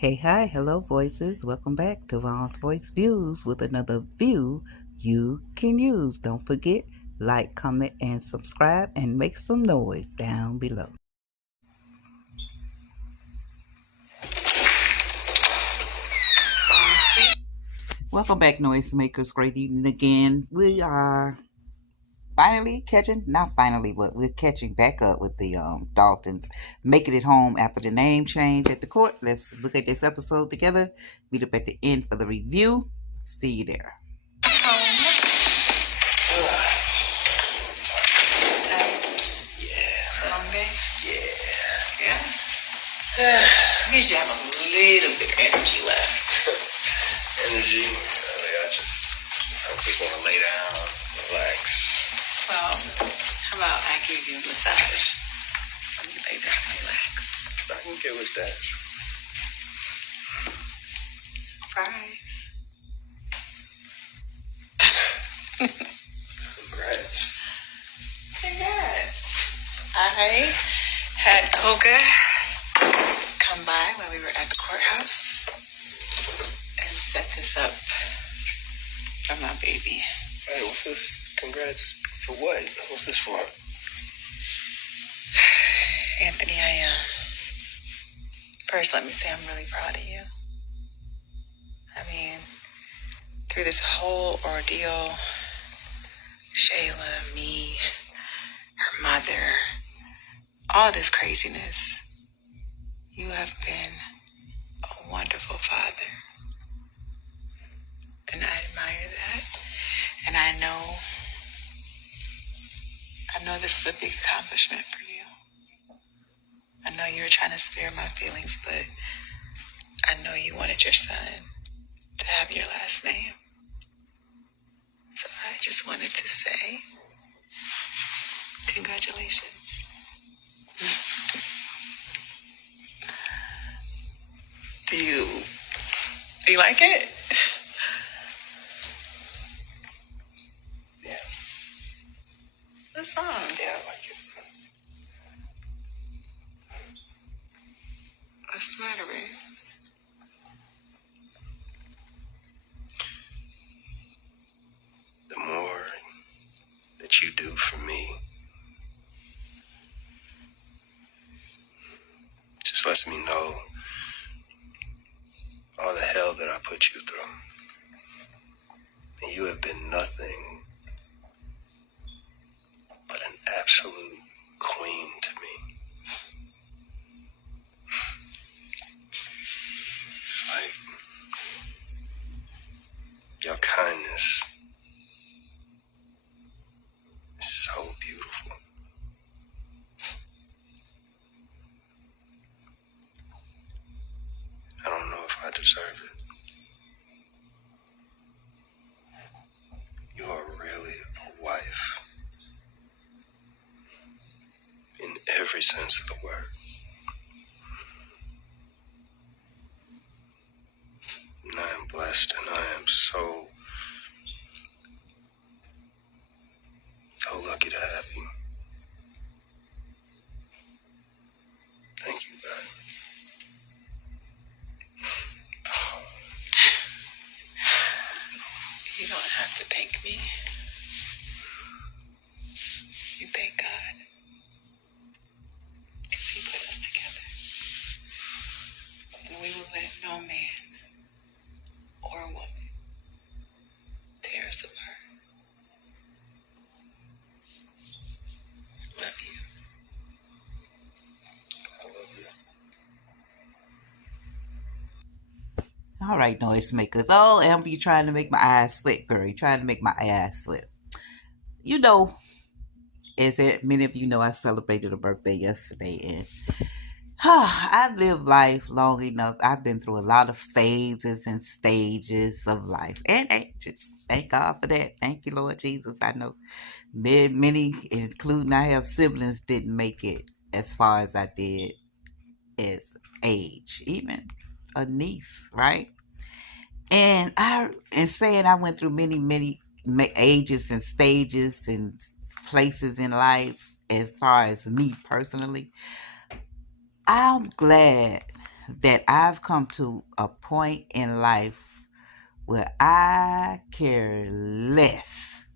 Hey, hi, hello, voices. Welcome back to Vaughn's Voice Views with another view you can use. Don't forget, like, comment, and subscribe, and make some noise down below. Welcome back, noisemakers. Great evening again. We are finally catching, not finally, but we're catching back up with the Daltons, making it home after the name change at the court. Let's look at this episode together. Meet up at the end for the review. See you there. Long day? Yeah. Means you have a little bit of energy left. Energy? I just want to lay down, relax. Well, how about I give you a massage? Let me lay down and relax. I can get with that. Surprise. Congrats. I had Koga come by when we were at the courthouse and set this up for my baby. Hey, what's this? Congrats. For what? What's this for? Anthony, first let me say I'm really proud of you. I mean, through this whole ordeal, Shayla, me, her mother, all this craziness, you have been a wonderful father. And I admire that. And I know this is a big accomplishment for you. I know you were trying to spare my feelings, but I know you wanted your son to have your last name. So I just wanted to say congratulations. Do you like it? Yeah. What's wrong? Yeah, I like it. What's the matter, babe? The more that you do for me, just lets me know all the hell that I put you through. And you have been nothing but an absolute queen to me. It's like your kindness is so beautiful. I don't know if I deserve it. You are really a wife in every sense of the word. And I am blessed and I am so lucky to have you. Thank you, God. You don't have to thank me. You thank God. Because He put us together. And we will let no man or woman tear us apart. Love you. I love you. All right, noisemakers. Oh, Amber, you trying to make my eyes sweat, girl. You trying to make my eyes sweat. You know, many of you know, I celebrated a birthday yesterday, and I've lived life long enough. I've been through a lot of phases and stages of life and ages. Thank God for that. Thank you, Lord Jesus. I know many, including I have siblings, didn't make it as far as I did as age. Even a niece, right? And saying I went through many ages and stages and places in life as far as me personally, I'm glad that I've come to a point in life where I care less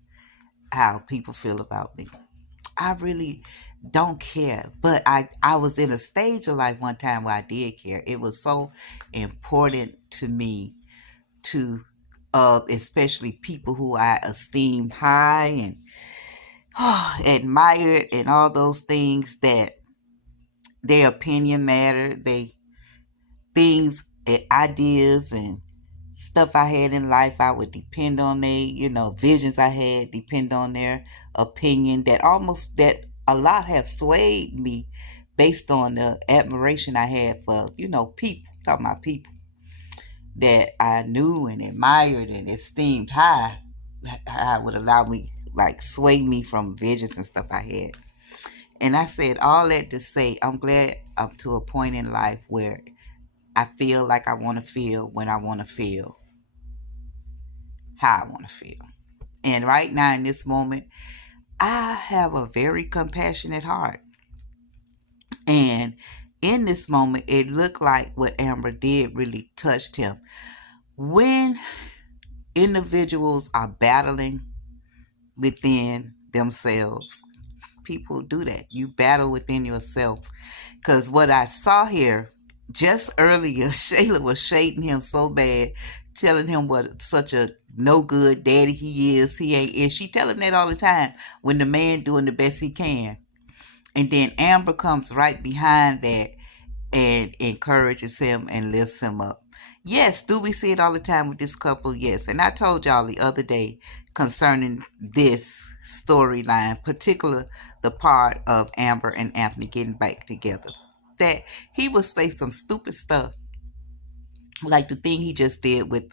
how people feel about me. I really don't care. But I was in a stage of life one time where I did care. It was so important to me to especially people who I esteem high and admired and all those things, that their opinion mattered. They things and ideas and stuff I had in life, I would depend on visions I had, depend on their opinion. That a lot have swayed me based on the admiration I had for, people, talking about people that I knew and admired and esteemed high. I would allow me, like, sway me from visions and stuff I had. And I said all that to say, I'm glad I'm to a point in life where I feel like I want to feel when I want to feel how I want to feel. And right now, in this moment, I have a very compassionate heart. And in this moment, it looked like what Amber did really touched him. When individuals are battling within themselves, people do that. You battle within yourself. Because what I saw here just earlier, Shayla was shading him so bad, telling him what such a no good daddy he is. He ain't. And she tell him that all the time when the man doing the best he can. And then Amber comes right behind that and encourages him and lifts him up. Yes, do we see it all the time with this couple? Yes. And I told y'all the other day concerning this storyline, particular the part of Amber and Anthony getting back together, that he would say some stupid stuff, like the thing he just did with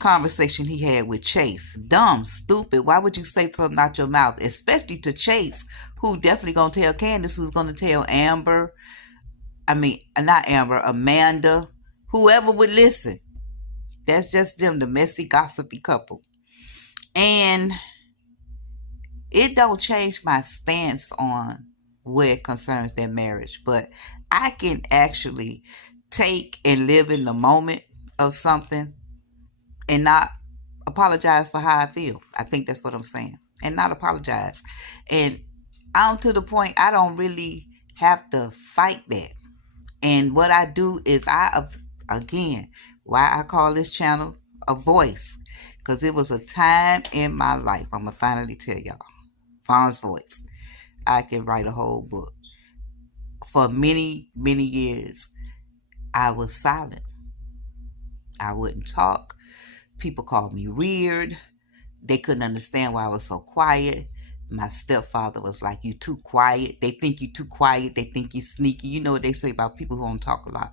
conversation he had with Chase. Dumb, stupid. Why would you say something out your mouth, especially to Chase, who definitely gonna tell Candace, who's gonna tell Amber, I mean, not Amber, Amanda, whoever would listen. That's just them, the messy, gossipy couple. And it don't change my stance on where it concerns their marriage, but I can actually take and live in the moment of something and not apologize for how I feel. I think that's what I'm saying. And not apologize. And I'm to the point I don't really have to fight that. And what I do is again, why I call this channel a voice. Because it was a time in my life, I'm going to finally tell y'all, Fawn's voice. I can write a whole book. For many, many years, I was silent. I wouldn't talk. People called me weird. They couldn't understand why I was so quiet. My stepfather was like, you too quiet. They think you too quiet. They think you sneaky. You know what they say about people who don't talk a lot.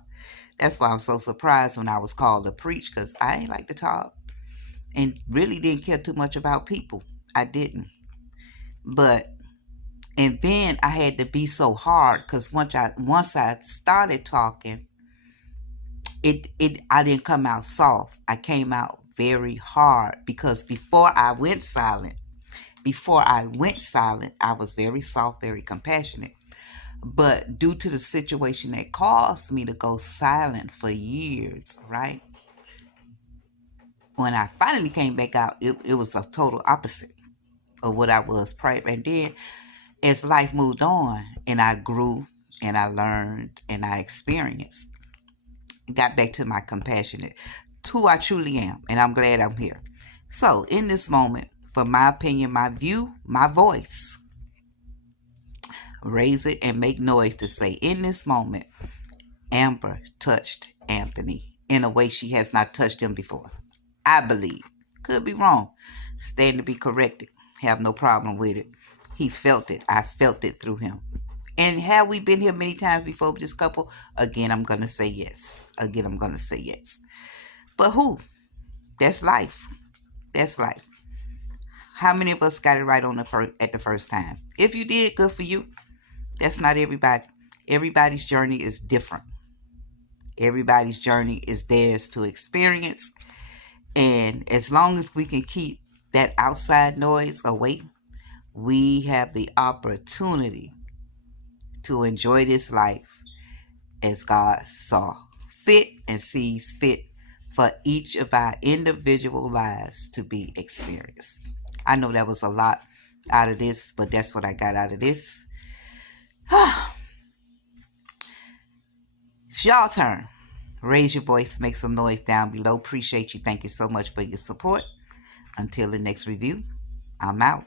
That's why I'm so surprised when I was called to preach, because I ain't like to talk and really didn't care too much about people. I didn't. And then I had to be so hard, because once I started talking, I didn't come out soft. I came out very hard, because before I went silent, I was very soft, very compassionate. But due to the situation that caused me to go silent for years, right? When I finally came back out, it was a total opposite of what I was prior. And then as life moved on and I grew and I learned and I experienced, got back to my compassionate, to who I truly am. And I'm glad I'm here. So in this moment, for my opinion, my view, my voice, raise it and make noise to say, in this moment, Amber touched Anthony in a way she has not touched him before. I believe. Could be wrong. Stand to be corrected. Have no problem with it. He felt it. I felt it through him. And have we been here many times before with this couple? Again, I'm going to say yes. But who? That's life. That's life. How many of us got it right at the first time? If you did, good for you. That's not everybody. Everybody's journey is different. Everybody's journey is theirs to experience. And as long as we can keep that outside noise away, we have the opportunity to enjoy this life as God saw fit and sees fit for each of our individual lives to be experienced. I know that was a lot out of this, but that's what I got out of this. It's y'all turn. Raise your voice, make some noise down below. Appreciate you. Thank you so much for your support. Until the next review, I'm out.